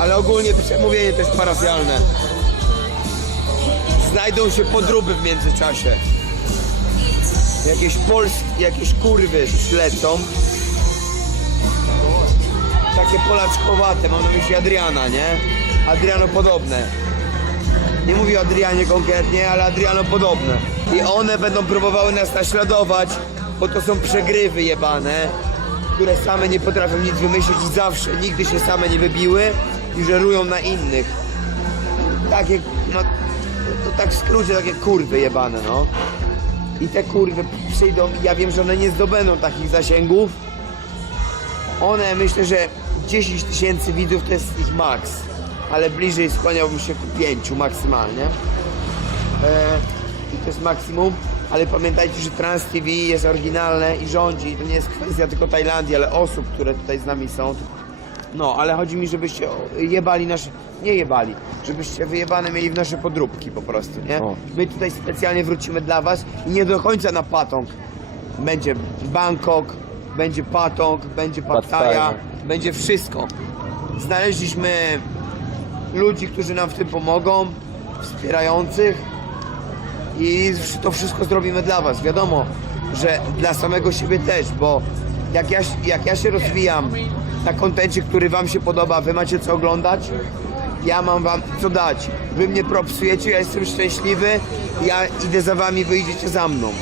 ale ogólnie przemówienie to jest parafialne. Znajdą się podróby w międzyczasie. Jakieś polskie, jakieś kurwy ślecą. Takie polaczkowate, mam na myśli Adriana, nie? Adriano podobne. Nie mówię o Adrianie konkretnie, ale Adriano podobne. I one będą próbowały nas naśladować, bo to są przegrywy jebane, które same nie potrafią nic wymyślić i zawsze, nigdy się same nie wybiły i żerują na innych. Takie, no, to tak w skrócie, takie kurwy jebane, no. I te kurwy przyjdą, ja wiem, że one nie zdobędą takich zasięgów. One, myślę, że 10 tysięcy widzów to jest ich maks, ale bliżej skłaniałbym się ku 5 maksymalnie. E, I to jest maksimum, ale pamiętajcie, że Trans TV jest oryginalne i rządzi. To nie jest kwestia tylko Tajlandii, ale osób, które tutaj z nami są. No, ale chodzi mi, żebyście jebali nasze... Nie jebali, żebyście wyjebane mieli w nasze podróbki po prostu, nie? O. My tutaj specjalnie wrócimy dla was i nie do końca na Patong. Będzie Bangkok, będzie Patong, będzie Pattaya, będzie wszystko. Znaleźliśmy ludzi, którzy nam w tym pomogą, wspierających i to wszystko zrobimy dla was. Wiadomo, że dla samego siebie też, bo jak ja, jak ja się rozwijam na kontencie, który wam się podoba, wy macie co oglądać, ja mam wam co dać. Wy mnie propsujecie, ja jestem szczęśliwy, ja idę za wami, wy idziecie za mną.